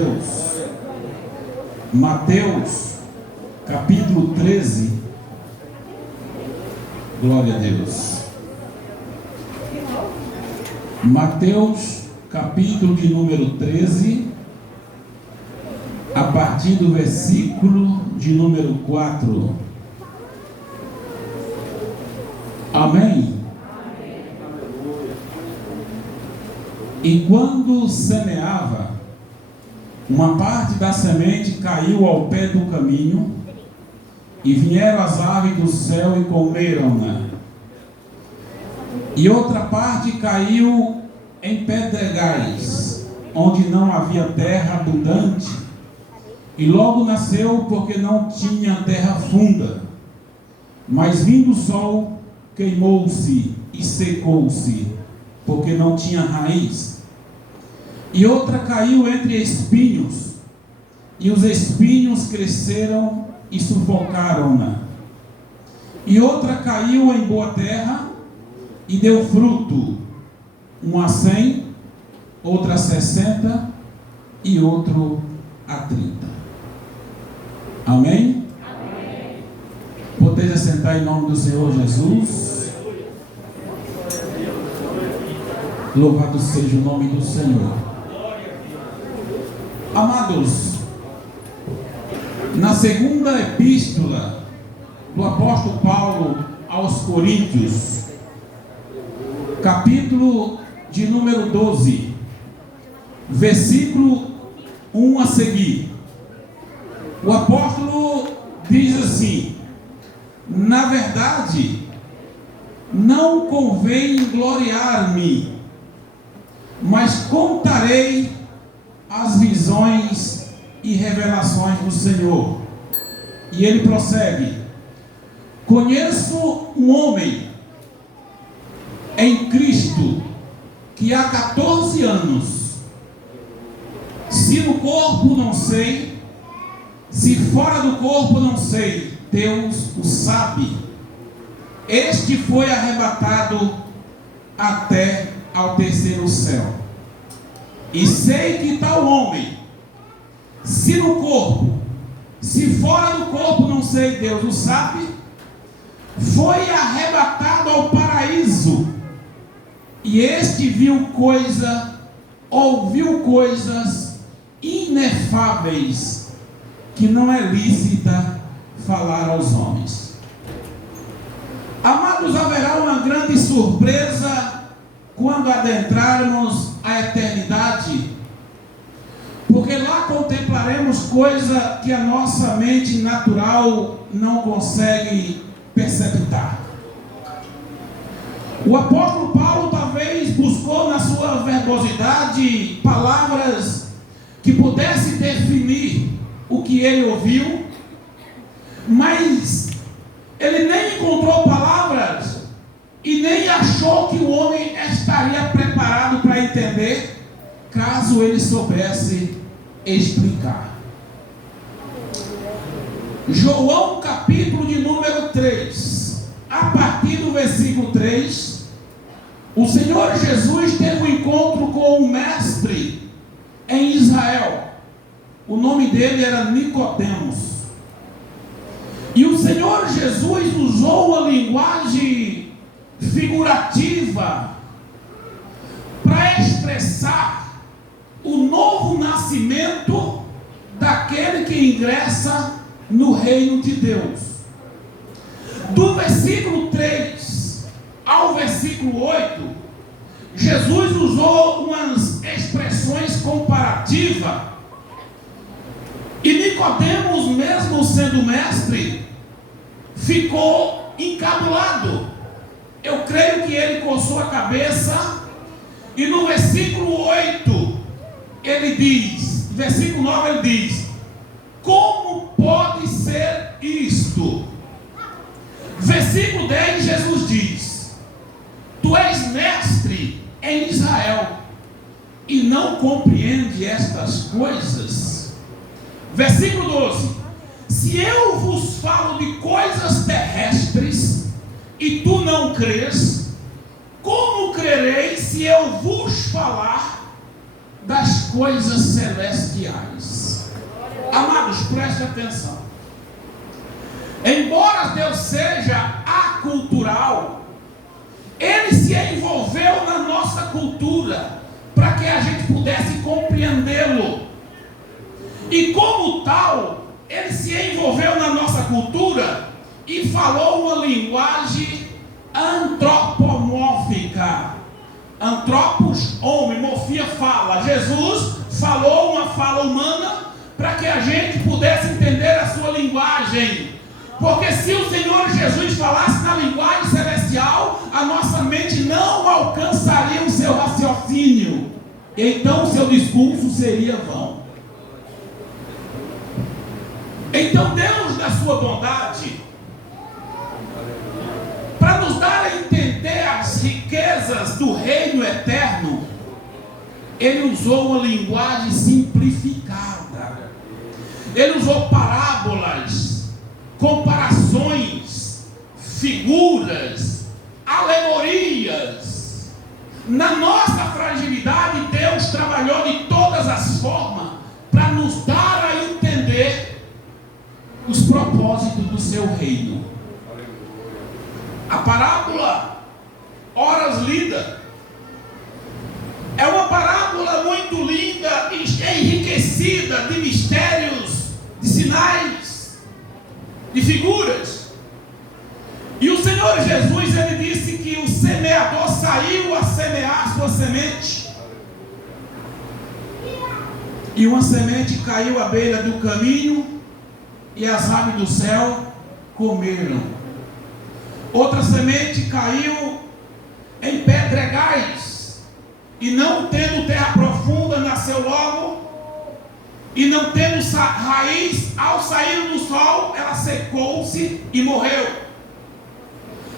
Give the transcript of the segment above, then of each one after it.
Deus. Mateus, capítulo 13. Glória a Deus. Mateus, capítulo de número 13, a partir do versículo de número 4. Amém? E quando semeava, uma parte da semente caiu ao pé do caminho, e vieram as aves do céu e comeram-na. E outra parte caiu em pedregais, onde não havia terra abundante, e logo nasceu, porque não tinha terra funda. Mas vindo o sol, queimou-se e secou-se, porque não tinha raiz. E outra caiu entre espinhos, e os espinhos cresceram e sufocaram-na. E outra caiu em boa terra, e deu fruto, um a 100, outra a 60, e outro a 30. Amém? Amém. Podeis assentar em nome do Senhor Jesus. Louvado seja o nome do Senhor. Amados, na segunda epístola do apóstolo Paulo aos Coríntios, capítulo de número 12, versículo 1 a seguir, o apóstolo diz assim: na verdade, não convém gloriar-me, mas contarei as visões e revelações do Senhor. E ele prossegue: conheço um homem em Cristo que há 14 anos, se no corpo não sei, se fora do corpo não sei, Deus o sabe. Este foi arrebatado até ao terceiro céu. E sei que tal homem, se no corpo, se fora do corpo não sei, Deus o sabe, foi arrebatado ao paraíso. E este ouviu coisas inefáveis, que não é lícita falar aos homens. Amados, haverá uma grande surpresa quando adentrarmos a eternidade, porque lá contemplaremos coisa que a nossa mente natural não consegue perceptar. O apóstolo Paulo talvez buscou na sua verbosidade palavras que pudessem definir o que ele ouviu, mas ele nem encontrou palavras e nem achou que o homem estaria preparado para entender, caso ele soubesse explicar. João, capítulo de número 3, a partir do versículo 3, o Senhor Jesus teve um encontro com um mestre em Israel. O nome dele era Nicodemos. E o Senhor Jesus usou a linguagem figurativa para expressar o novo nascimento daquele que ingressa no reino de Deus. Do versículo 3 ao versículo 8, Jesus usou umas expressões comparativas, e Nicodemos, mesmo sendo mestre, ficou encabulado. Eu creio que ele coçou a cabeça, e no versículo 8 ele diz, versículo 9 ele diz: como pode ser isto? Versículo 10, Jesus diz: tu és mestre em Israel e não compreende estas coisas? Versículo 12: se eu vos falo de coisas terrestres e tu não crês, como crereis se eu vos falar das coisas celestiais. Amados, preste atenção. Embora Deus seja acultural, Ele se envolveu na nossa cultura para que a gente pudesse compreendê-lo. E como tal, Ele se envolveu na nossa cultura e falou uma linguagem antropomórfica. Antropos, homem, morfia, fala. Jesus falou uma fala humana para que a gente pudesse entender a sua linguagem. Porque se o Senhor Jesus falasse na linguagem celestial, a nossa mente não alcançaria o seu raciocínio. Então o seu discurso seria vão. Então Deus, na sua bondade, para nos dar a entender as riquezas do reino eterno, Ele usou uma linguagem simplificada. Ele usou parábolas, comparações, figuras, alegorias. Na nossa fragilidade, Deus trabalhou de todas as formas para nos dar a entender os propósitos do seu reino. A parábola, horas lida, é uma parábola muito linda, enriquecida de mistérios, de sinais, de figuras. E o Senhor Jesus, Ele disse que o semeador saiu a semear a sua semente. E uma semente caiu à beira do caminho, e as aves do céu comeram. Outra semente caiu em pedregais, e não tendo terra profunda, nasceu logo, e não tendo raiz, ao sair do sol, ela secou-se e morreu.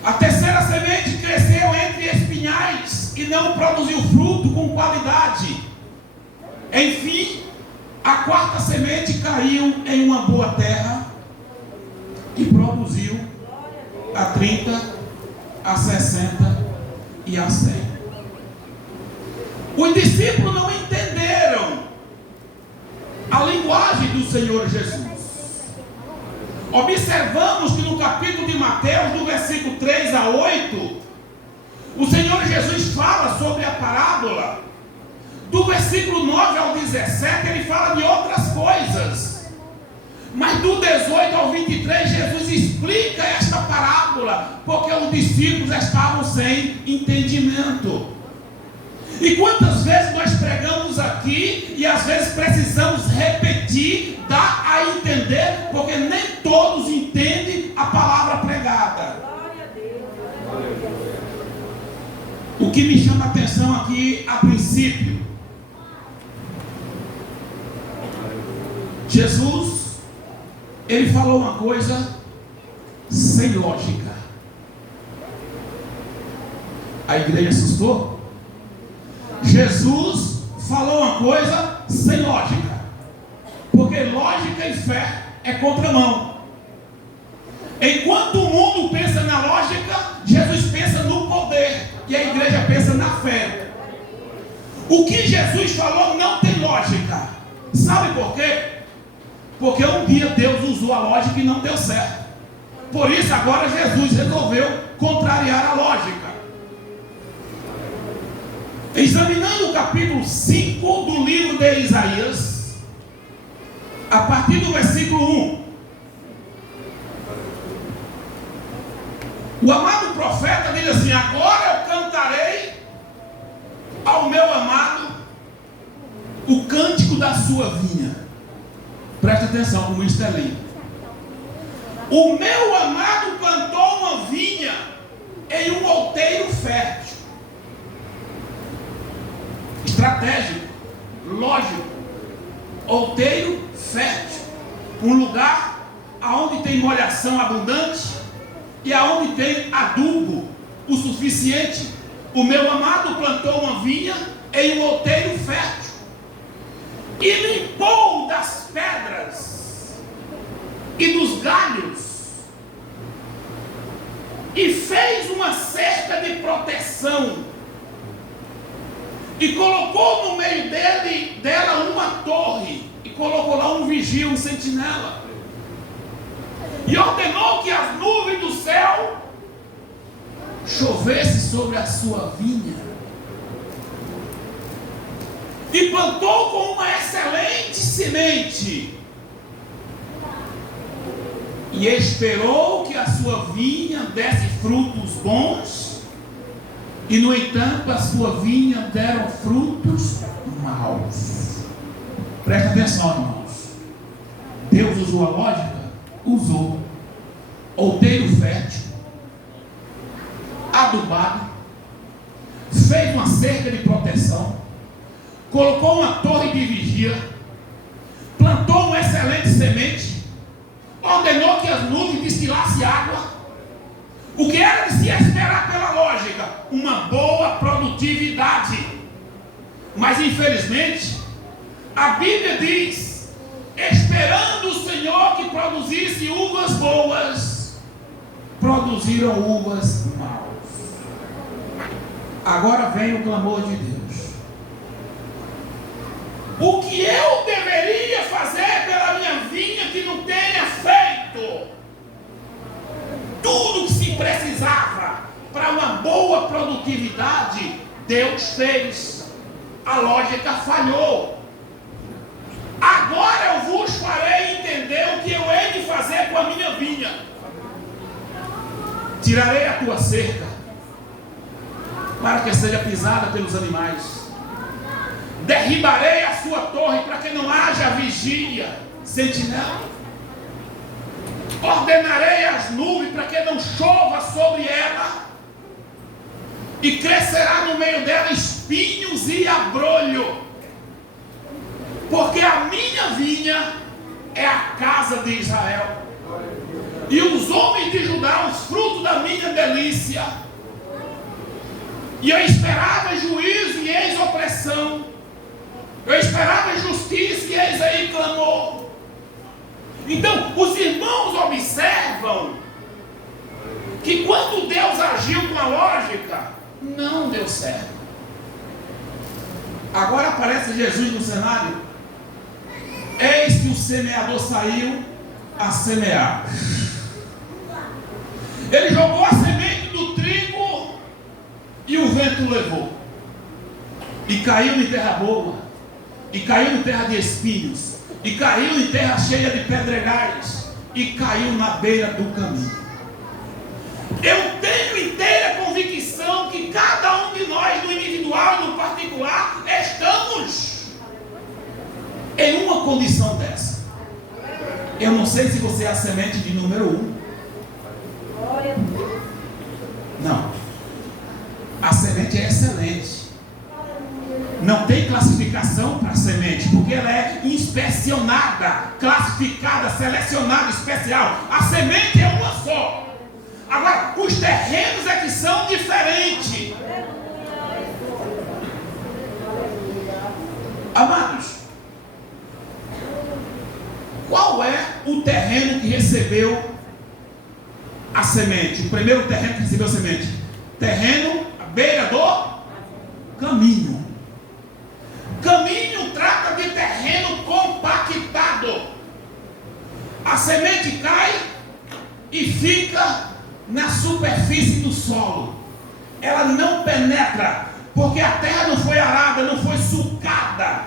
A terceira semente cresceu entre espinhais, e não produziu fruto com qualidade. Enfim, a quarta semente caiu em uma boa terra, e produziu a 30, a 60 e a 100. Os discípulos não entenderam a linguagem do Senhor Jesus. Observamos que no capítulo de Mateus, do versículo 3 a 8, o Senhor Jesus fala sobre a parábola. Do versículo 9 ao 17, ele fala de outras coisas. Mas do 18 ao 23, Jesus explica esta parábola, porque os discípulos estavam sem entendimento. E quantas vezes nós pregamos aqui, e às vezes precisamos repetir, dar a entender, porque nem todos entendem a palavra pregada. O que me chama a atenção aqui, a princípio, Jesus, Ele falou uma coisa sem lógica. A igreja assustou. Jesus falou uma coisa sem lógica, porque lógica e fé é contramão. Enquanto o mundo pensa na lógica, Jesus pensa no poder, e a igreja pensa na fé. O que Jesus falou não tem lógica. Sabe por quê? Porque um dia Deus usou a lógica e não deu certo. Por isso agora Jesus resolveu contrariar a lógica. Examinando o capítulo 5 do livro de Isaías, a partir do versículo 1, o amado profeta diz assim: agora eu cantarei ao meu amado o cântico da sua vinha. Preste atenção, como isso é lindo. O meu amado plantou uma vinha em um outeiro fértil. Estratégico, lógico. Outeiro fértil. Um lugar onde tem molhação abundante e aonde tem adubo o suficiente. O meu amado plantou uma vinha em um outeiro fértil e limpou das pedras e dos galhos e fez uma cerca de proteção e colocou no meio dela uma torre, e colocou lá um vigia, um sentinela, e ordenou que as nuvens do céu chovesse sobre a sua vinha, e plantou com uma excelente semente, e esperou que a sua vinha desse frutos bons, e no entanto a sua vinha deram frutos maus. Presta atenção, irmãos. Deus usou a lógica? Usou. Outeiro fértil, adubado, fez uma cerca de proteção, colocou uma torre de vigia, plantou uma excelente semente, ordenou que as nuvens destilassem água. O que era de se esperar pela lógica? Uma boa produtividade. Mas infelizmente, a Bíblia diz: esperando o Senhor que produzisse uvas boas, produziram uvas maus. Agora vem o clamor de Deus. O que eu deveria fazer pela minha vinha que não tenha feito? Tudo que se precisava para uma boa produtividade, Deus fez. A lógica falhou. Agora eu vos farei entender o que eu hei de fazer com a minha vinha. Tirarei a tua cerca, para que seja pisada pelos animais. Derribarei a sua torre, para que não haja vigia, sentinela. Ordenarei as nuvens, para que não chova sobre ela. E crescerá no meio dela espinhos e abrolho. Porque a minha vinha é a casa de Israel, e os homens de Judá os frutos da minha delícia. E eu esperava juízo e eis opressão, eu esperava justiça e eis aí clamor. Então os irmãos observam que quando Deus agiu com a lógica, não deu certo. Agora aparece Jesus no cenário. Eis que o semeador saiu a semear. Ele jogou a semente do trigo e o vento levou. E caiu em terra boa, e caiu em terra de espinhos, e caiu em terra cheia de pedregais, e caiu na beira do caminho. Eu tenho inteira convicção que cada um de nós, no individual e no particular, estamos em uma condição dessa. Eu não sei se você é a semente de número 1. Não. A semente é excelente. Não tem classificação para a semente, porque ela é inspecionada, classificada, selecionada, especial. A semente é uma só. Agora, os terrenos é que são diferentes. Amados, qual é o terreno que recebeu a semente? O primeiro terreno que recebeu a semente? Terreno à beira do caminho. Caminho trata de terreno compactado. A semente cai e fica na superfície do solo. Ela não penetra, porque a terra não foi arada, não foi sulcada.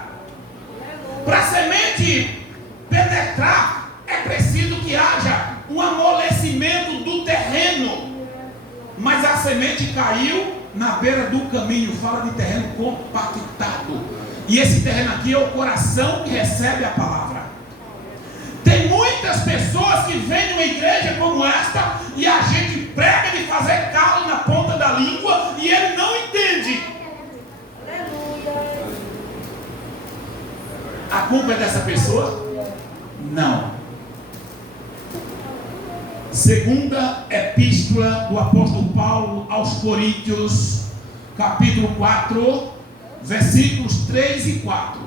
Para a semente penetrar, é preciso que haja um amolecimento do terreno. Mas a semente caiu na beira do caminho. Fala de terreno compactado. E esse terreno aqui é o coração que recebe a palavra. Tem muitas pessoas que vêm numa igreja como esta e a gente prega de fazer calo na ponta da língua e ele não entende. A culpa é dessa pessoa? Não. Segunda epístola do apóstolo Paulo aos Coríntios, capítulo 4, versículos 3 e 4.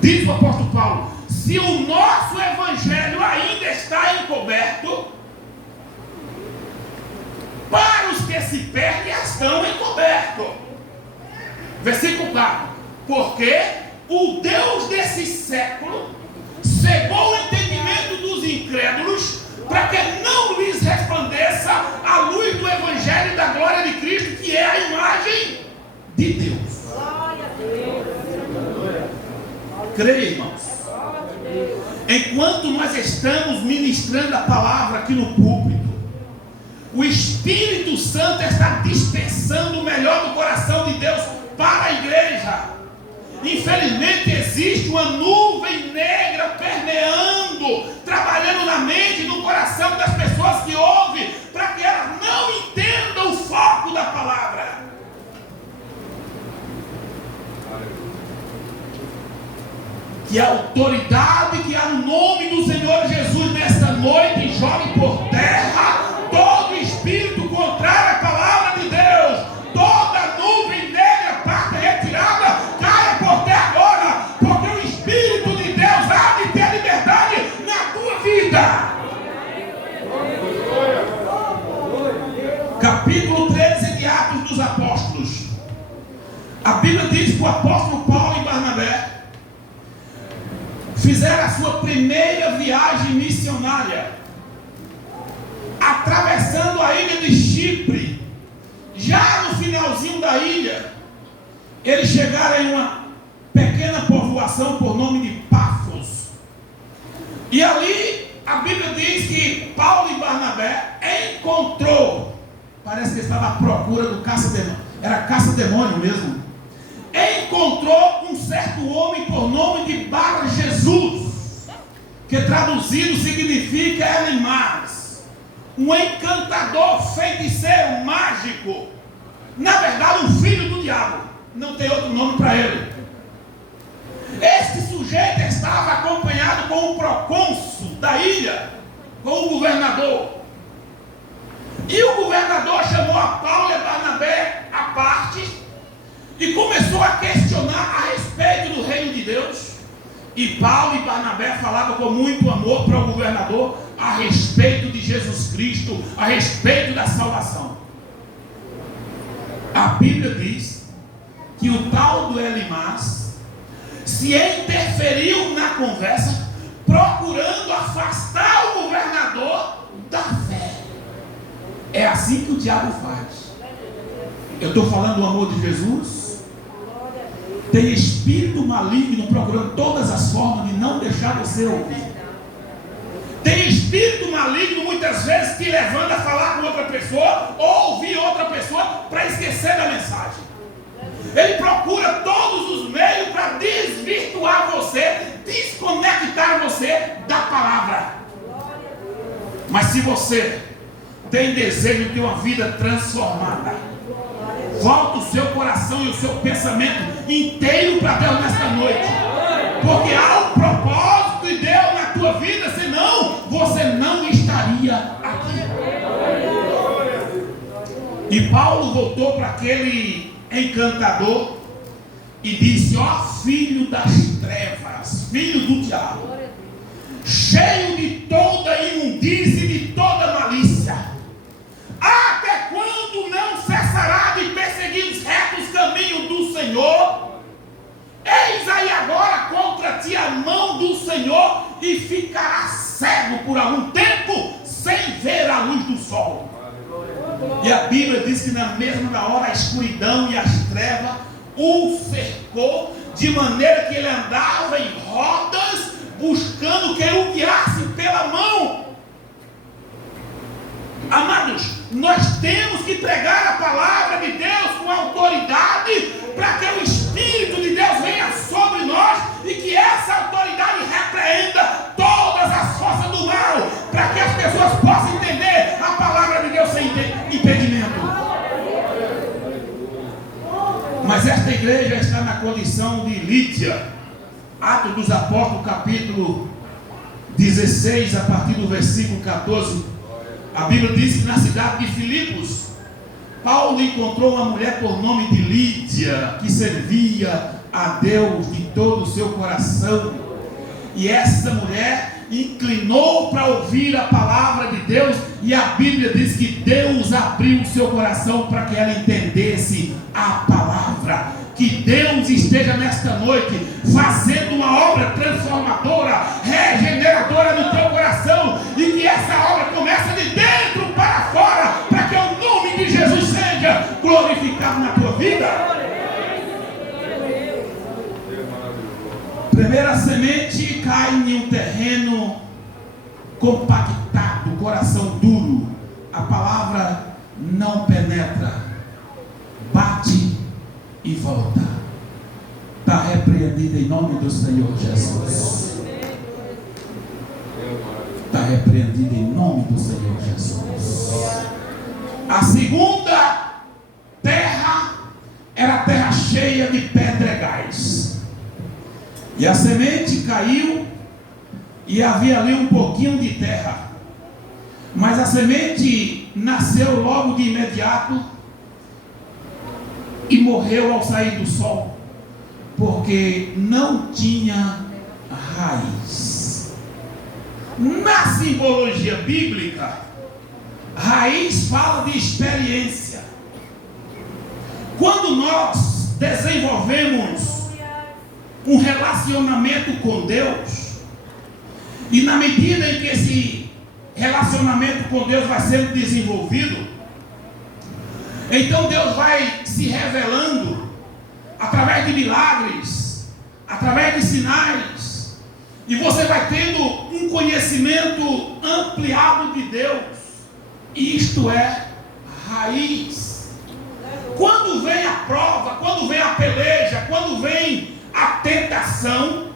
Diz o apóstolo Paulo: se o nosso evangelho ainda está encoberto, para os que se perdem estão encobertos, Versículo 4. Porque o Deus desse século cegou o entendimento dos incrédulos, para que não lhes resplandeça a luz do Evangelho da glória de Cristo, que é a imagem de Deus. Glória a Deus. Creia, irmãos. Enquanto nós estamos ministrando a palavra aqui no púlpito, o Espírito Santo está dispersando o melhor do coração de Deus para a igreja. Infelizmente existe uma nuvem negra permeando, trabalhando na mente e no coração das pessoas que ouvem, para que elas não entendam o foco da palavra. Que a autoridade que há no nome do Senhor Jesus nesta noite jogue por terra todo espírito contrário à palavra de Deus. Toda nuvem negra, parte retirada, caia por terra agora, porque o Espírito de Deus há de ter liberdade na tua vida. Capítulo 13 de Atos dos Apóstolos. A Bíblia diz que o apóstolo Paulo e Barnabé fizeram a sua primeira viagem missionária, atravessando a ilha de Chipre. Já no finalzinho da ilha, eles chegaram em uma pequena povoação por nome de Pafos. E ali a Bíblia diz que Paulo e Barnabé encontrou, parece que estava à procura do caça-demônio, era caça-demônio mesmo. Encontrou um certo homem por nome de Bar Jesus, que traduzido significa Elimas, um encantador, feiticeiro, mágico, na verdade um filho do diabo, não tem outro nome para ele. Este sujeito estava acompanhado com o procônsul da ilha, com o governador, e o governador chamou a Paulo e a Barnabé à parte e começou a questionar a respeito do reino de Deus. E Paulo e Barnabé falavam com muito amor para o governador a respeito de Jesus Cristo, a respeito da salvação. A Bíblia diz que o tal do Elimas se interferiu na conversa, procurando afastar o governador da fé. É assim que o diabo faz. Eu estou falando do amor de Jesus. Tem espírito maligno procurando todas as formas de não deixar você ouvir. Tem espírito maligno muitas vezes te levando a falar com outra pessoa ou ouvir outra pessoa para esquecer da mensagem. Ele procura todos os meios para desvirtuar você, desconectar você da palavra. Mas se você tem desejo de ter uma vida transformada, volta o seu coração e o seu pensamento inteiro para Deus nesta noite, porque há um propósito de Deus na tua vida, senão você não estaria aqui. E Paulo voltou para aquele encantador e disse: ó filho das trevas, filho do diabo, cheio de toda imundície e de toda malícia, até quando não cessará de perseguir os retos caminhos do Senhor? Eis aí agora contra ti a mão do Senhor, e ficará cego por algum tempo, sem ver a luz do sol. E a Bíblia diz que na mesma hora a escuridão e as trevas o cercou, de maneira que ele andava em rodas, buscando quem o guiasse pela mão. Amados, nós temos que pregar a palavra de Deus com autoridade, para que o Espírito de Deus venha sobre nós e que essa autoridade repreenda todas as forças do mal, para que as pessoas possam entender a palavra de Deus sem impedimento. Mas esta igreja está na condição de Lídia. Atos dos Apóstolos, capítulo 16, a partir do versículo 14. A Bíblia diz que na cidade de Filipos, Paulo encontrou uma mulher por nome de Lídia, que servia a Deus de todo o seu coração. E essa mulher inclinou para ouvir a palavra de Deus, e a Bíblia diz que Deus abriu o seu coração para que ela entendesse a palavra. Que Deus esteja nesta noite fazendo uma obra transformadora, regeneradora no teu coração, e que essa obra comece de dentro para fora, para que o nome de Jesus seja glorificado na tua vida. Primeira semente cai em um terreno compactado, coração duro. A palavra não penetra, bate e volta. Está repreendida em nome do Senhor Jesus. Está repreendida em nome do Senhor Jesus. A segunda terra era a terra cheia de pedregais. E a semente caiu e havia ali um pouquinho de terra. Mas a semente nasceu logo de imediato e morreu ao sair do sol, porque não tinha raiz. Na simbologia bíblica, raiz fala de experiência. Quando nós desenvolvemos um relacionamento com Deus, e na medida em que esse relacionamento com Deus vai sendo desenvolvido, então Deus vai se revelando através de milagres, através de sinais, e você vai tendo um conhecimento ampliado de Deus. Isto é raiz. Quando vem a prova, quando vem a peleja, quando vem a tentação,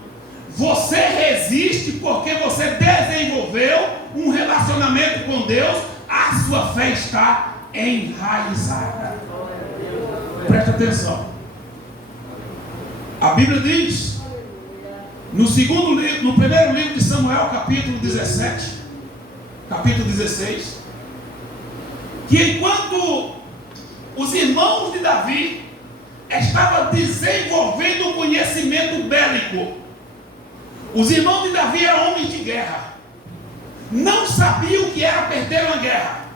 você resiste porque você desenvolveu um relacionamento com Deus, a sua fé está enraizada. Presta atenção. A Bíblia diz, no primeiro livro de Samuel, capítulo 17, capítulo 16, que enquanto os irmãos de Davi estavam desenvolvendo um conhecimento bélico, os irmãos de Davi eram homens de guerra, não sabiam o que era perder uma guerra.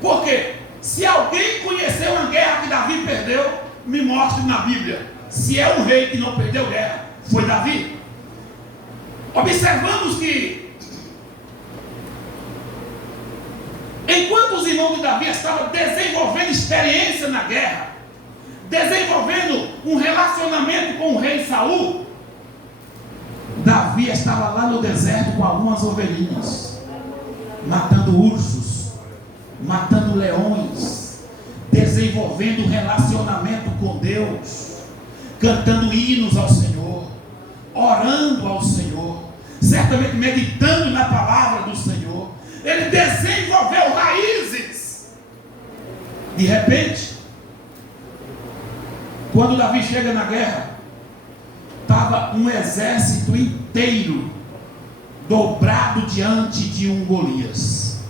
Porque se alguém conheceu uma guerra que Davi perdeu, me mostre na Bíblia. Se é um rei que não perdeu guerra, foi Davi. Observamos que enquanto os irmãos de Davi estavam desenvolvendo experiência na guerra, desenvolvendo um relacionamento com o rei Saul, Davi estava lá no deserto com algumas ovelhinhas, matando ursos, matando leões, desenvolvendo um relacionamento com Deus, cantando hinos ao Senhor, orando ao Senhor, certamente meditando na palavra do Senhor. Ele desenvolveu raízes. De repente, quando Davi chega na guerra, estava um exército inteiro dobrado diante de um Golias.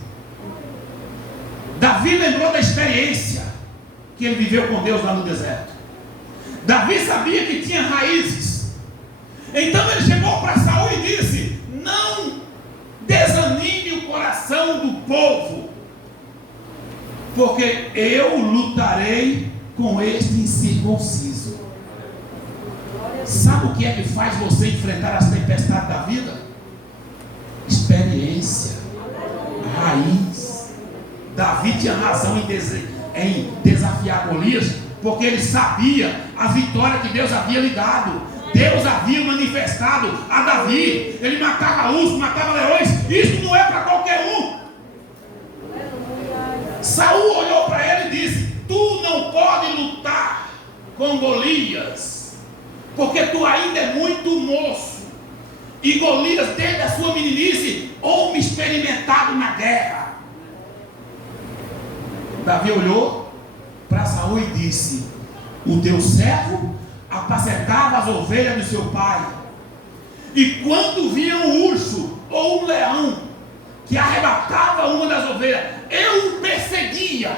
Davi lembrou da experiência que ele viveu com Deus lá no deserto. Davi sabia que tinha raízes. Então ele chegou para Saul e disse: não desanime o coração do povo, porque eu lutarei com este incircunciso. Sabe o que é que faz você enfrentar as tempestades da vida? Experiência, raiz. Davi tinha razão em desafiar Golias, porque ele sabia a vitória que Deus havia lhe dado. Deus havia manifestado a Davi. Ele matava ursos, matava leões. Isso não é para qualquer um. Saul olhou para ele e disse: tu não pode lutar com Golias, porque tu ainda é muito moço. E Golias, desde a sua meninice, homem experimentado na guerra. Davi olhou para Saul e disse: o teu servo apacentava as ovelhas do seu pai, e quando via um urso ou um leão que arrebatava uma das ovelhas, eu o perseguia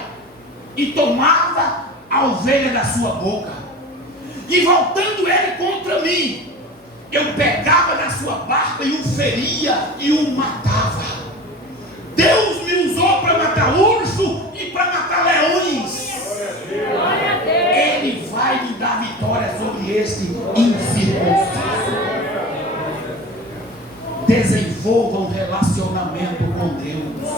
e tomava a ovelha da sua boca, e voltando ele contra mim, eu pegava da sua barba e o feria e o matava. Deus me usou para matar urso e para matar leões. Ele vai vai me dar vitória sobre este incircunciso. Desenvolva um relacionamento com Deus.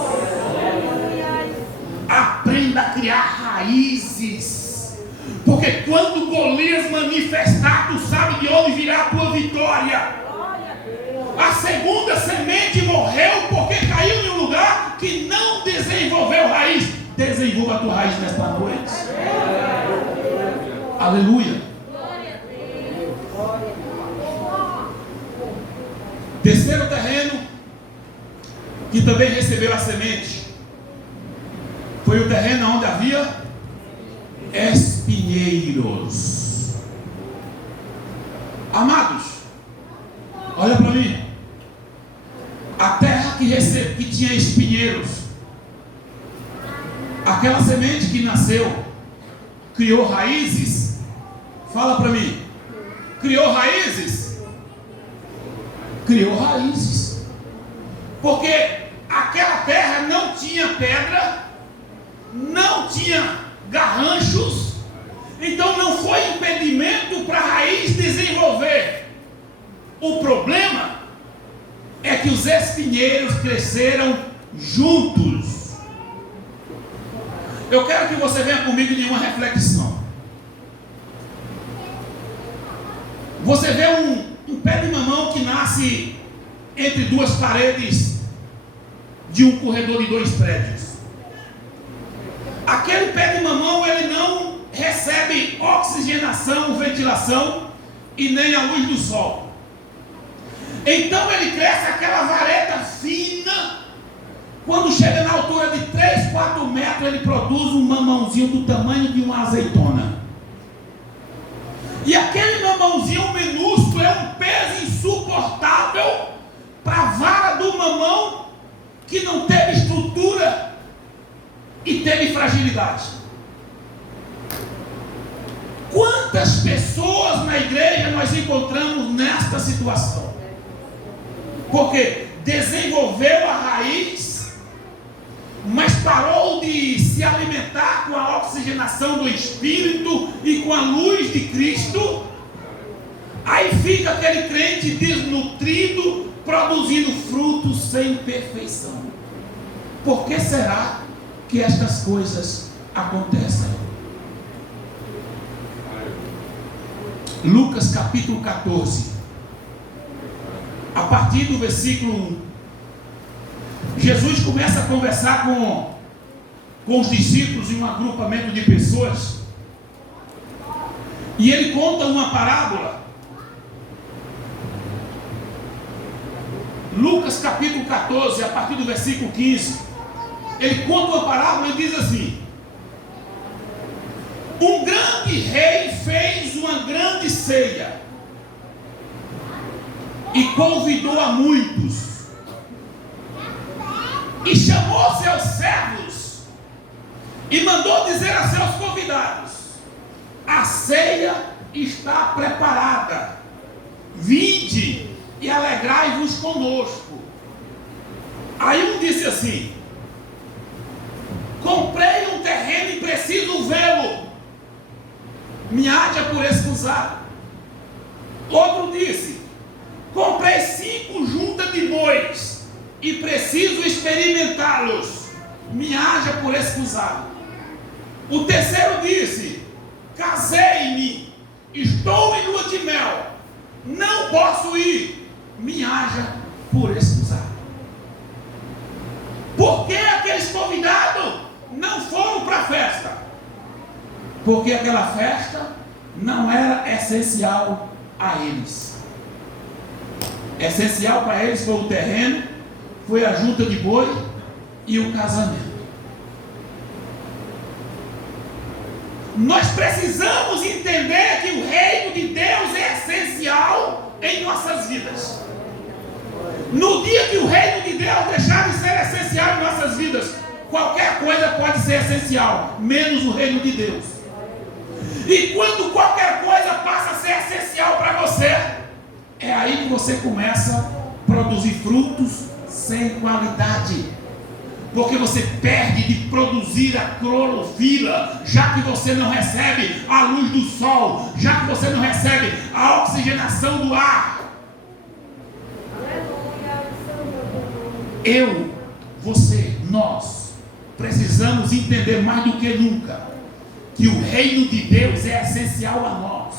Aprenda a criar raízes. Porque quando Golias manifestar, tu sabe de onde virá a tua vitória. A segunda semente morreu porque caiu em um lugar que não desenvolveu raiz. Desenvolva a tua raiz nesta noite. Aleluia. Terceiro terreno que também recebeu a semente foi o terreno onde havia espinheiros. Amados, olha para mim. A terra que tinha espinheiros, aquela semente que nasceu, criou raízes. Fala para mim. Criou raízes? Criou raízes. Porque aquela terra não tinha pedra, não tinha garranchos, então não foi impedimento para a raiz desenvolver. O problema é que os espinheiros cresceram juntos. Eu quero que você venha comigo em uma reflexão. Você vê um pé de mamão que nasce entre duas paredes de um corredor de 2 prédios. Aquele pé de mamão, ele não recebe oxigenação, ventilação e nem a luz do sol. Então ele cresce aquela vareta fina. Quando chega na altura de 3, 4 metros, ele produz um mamãozinho do tamanho de uma azeitona. E aquele mamãozinho minúsculo é um peso insuportável para a vara do mamão que não teve estrutura e teve fragilidade. Quantas pessoas na igreja nós encontramos nesta situação? Porque desenvolveu a raiz, mas parou de se alimentar com a oxigenação do Espírito e com a luz de Cristo. Aí fica aquele crente desnutrido, produzindo frutos sem perfeição. Por que será que estas coisas acontecem? Lucas capítulo 14, a partir do versículo 1. Jesus começa a conversar com os discípulos em um agrupamento de pessoas, e ele conta uma parábola. Lucas capítulo 14, a partir do versículo 15, ele conta uma parábola e diz assim: um grande rei fez uma grande ceia e convidou a muitos, e chamou seus servos e mandou dizer a seus convidados: a ceia está preparada, vinde e alegrai-vos conosco. Aí um disse assim: comprei um terreno e preciso vê-lo, me haja por escusado. Outro disse: comprei 5 juntas de bois e preciso experimentá-los, me haja por escusado. O terceiro disse: casei-me, estou em lua de mel, não posso ir, me haja por escusado. Por que aqueles convidados não foram para a festa? Porque aquela festa não era essencial a eles. Essencial para eles foi o terreno, foi a junta de boi e o casamento. Nós precisamos entender que o reino de Deus é essencial em nossas vidas. No dia que o reino de Deus deixar de ser essencial em nossas vidas, qualquer coisa pode ser essencial, menos o reino de Deus. E quando qualquer coisa passa a ser essencial para você, é aí que você começa a produzir frutos sem qualidade. Porque você perde de produzir a clorofila, já que você não recebe a luz do sol, já que você não recebe a oxigenação do ar. Eu, você, nós precisamos entender mais do que nunca que o reino de Deus é essencial a nós.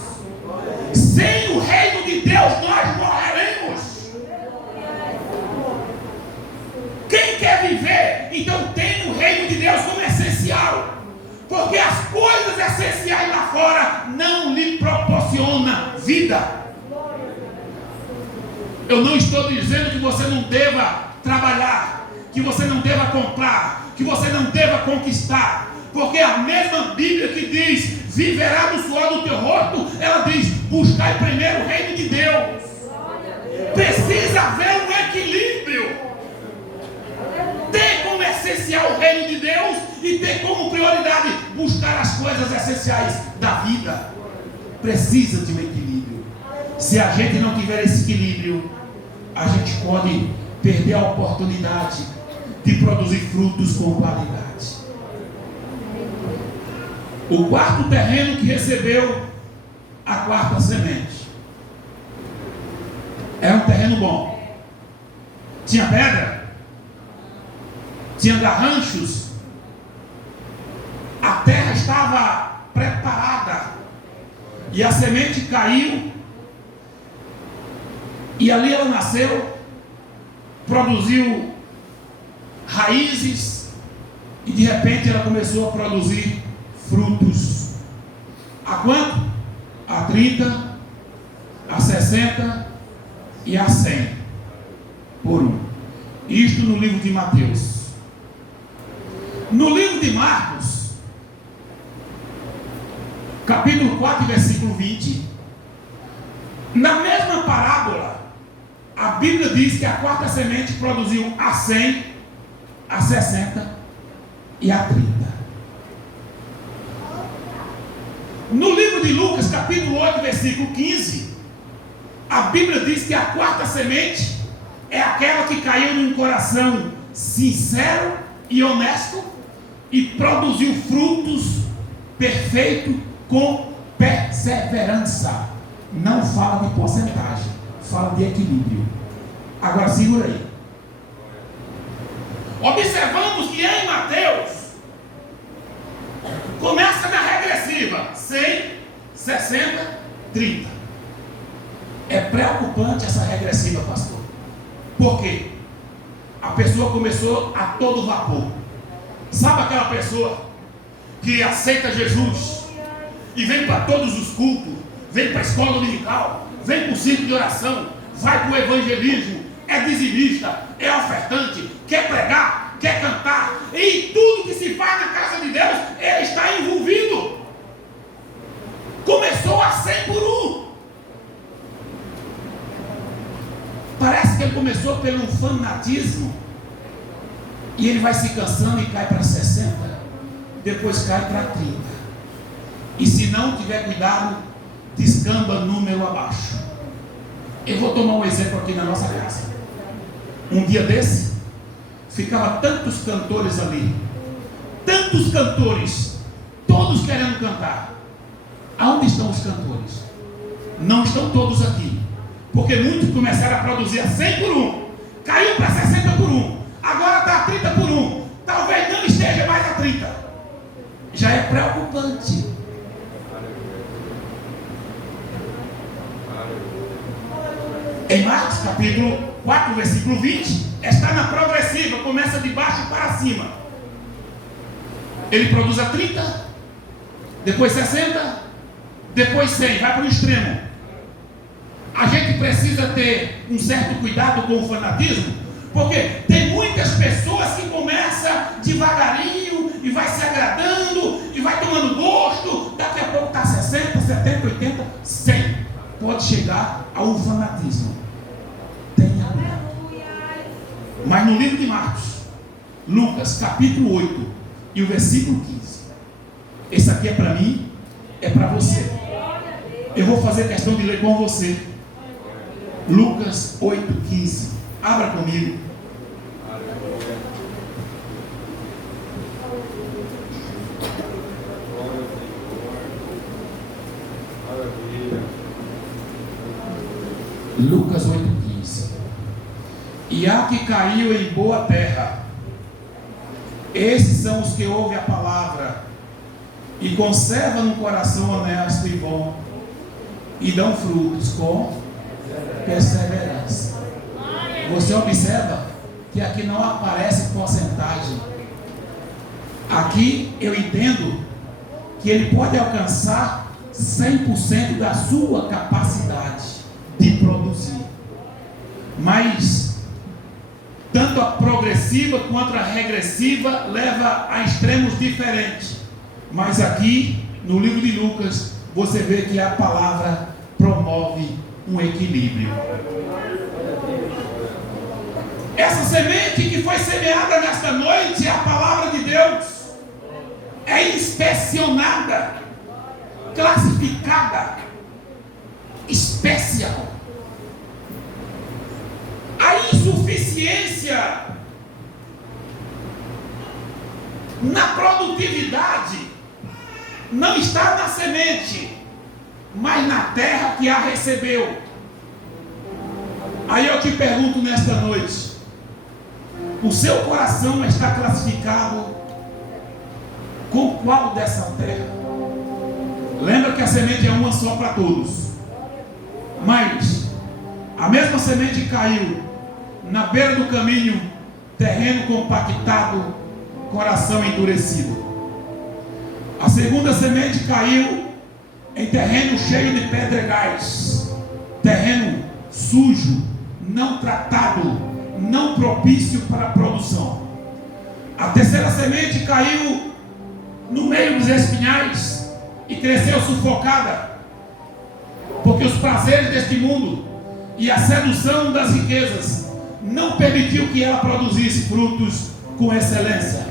Sem o reino de Deus nós morreremos. Quem quer viver, então tem o reino de Deus como essencial. Porque as coisas essenciais lá fora não lhe proporcionam vida. Eu não estou dizendo que você não deva trabalhar, que você não deva comprar, que você não deva conquistar. Porque a mesma Bíblia que diz, viverá do suor do teu rosto, ela diz, buscai primeiro o reino de Deus. Precisa haver um equilíbrio. Ter como essencial o reino de Deus e ter como prioridade buscar as coisas essenciais da vida. Precisa de um equilíbrio. Se a gente não tiver esse equilíbrio, a gente pode perder a oportunidade de produzir frutos com qualidade. O quarto terreno que recebeu a quarta semente era um terreno bom. Tinha pedra, tinha garranchos, a terra estava preparada e a semente caiu e ali ela nasceu, produziu raízes e de repente ela começou a produzir frutos. A quanto? A 30, a 60 e a 100 por um. Isto no livro de Mateus. No livro de Marcos, capítulo 4, versículo 20, na mesma parábola, a Bíblia diz que a quarta semente produziu a 100, a 60 e a 30. No livro de Lucas, capítulo 8, versículo 15, a Bíblia diz que a quarta semente é aquela que caiu em um coração sincero e honesto e produziu frutos perfeitos com perseverança. Não fala de porcentagem, fala de equilíbrio. Agora segura aí. Observamos que em Mateus começa na regressiva 100, 60, 30. É preocupante essa regressiva, pastor. Por quê? A pessoa começou a todo vapor. Sabe aquela pessoa que aceita Jesus e vem para todos os cultos, vem para a escola dominical, vem para o círculo de oração, vai para o evangelismo, é dizimista, é ofertante, quer pregar, quer cantar, e tudo que se faz na casa de Deus, ele está envolvido. Começou a 100 por um. Parece que ele começou pelo fanatismo, e ele vai se cansando e cai para 60, depois cai para 30. E se não tiver cuidado, descamba número abaixo. Eu vou tomar um exemplo aqui na nossa casa. Um dia desse, ficava tantos cantores ali, tantos cantores, todos querendo cantar. Aonde estão os cantores? Não estão todos aqui, porque muitos começaram a produzir a 100 por um, caiu para 60 por um, agora está a 30 por um, talvez não esteja mais a 30. Já é preocupante. Em Marcos capítulo 4, versículo 20, está na progressiva, começa de baixo para cima. Ele produz a 30, depois 60, depois 100, vai para o extremo. A gente precisa ter um certo cuidado com o fanatismo, porque tem muitas pessoas que começam devagarinho e vai se agradando e vai tomando gosto, daqui a pouco está 60, 70, 80, 100. Pode chegar a um fanatismo. Tenha cuidado. Mas no livro de Marcos, Lucas capítulo 8 e o versículo 15, esse aqui é para mim, é para você. Eu vou fazer questão de ler com você. Lucas 8, 15. Abra comigo. Lucas 8,15. E há que caiu em boa terra. Esses são os que ouvem a palavra e conservam no coração honesto e bom, e dão frutos com perseverança. Você observa que aqui não aparece porcentagem. Aqui eu entendo que ele pode alcançar 100% da sua capacidade de produzir. Mas tanto a progressiva quanto a regressiva leva a extremos diferentes. Mas aqui no livro de Lucas você vê que a palavra promove um equilíbrio. Essa semente que foi semeada nesta noite é a palavra de Deus. É inspecionada, classificada, especial. A insuficiência na produtividade não está na semente, mas na terra que a recebeu. Aí eu te pergunto nesta noite: o seu coração está classificado com qual dessa terra? Lembra que a semente é uma só para todos, mas a mesma semente caiu na beira do caminho, terreno compactado, coração endurecido. A segunda semente caiu em terreno cheio de pedregais, terreno sujo, não tratado, não propício para a produção. A terceira semente caiu no meio dos espinhais e cresceu sufocada, porque os prazeres deste mundo e a sedução das riquezas não permitiu que ela produzisse frutos com excelência.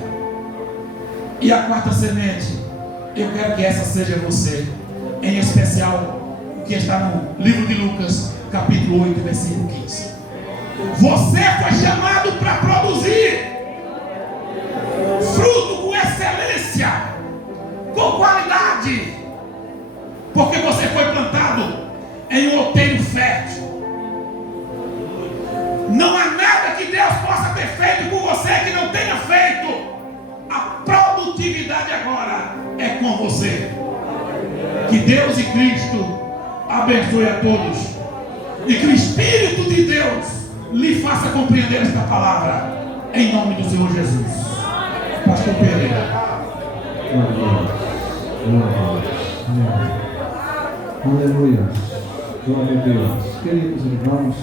E a quarta semente, eu quero que essa seja você, em especial o que está no livro de Lucas, capítulo 8, versículo 15. Você foi chamado para produzir fruto com excelência, com qualidade, porque você foi plantado em um outeiro fértil. Não há nada que Deus possa ter feito por você que não tenha feito. A produtividade agora é com você. Que Deus e Cristo abençoe a todos, e que o Espírito de Deus lhe faça compreender esta palavra, em nome do Senhor Jesus. Pastor Pereira. Aleluia. Glória a Deus. Queridos irmãos,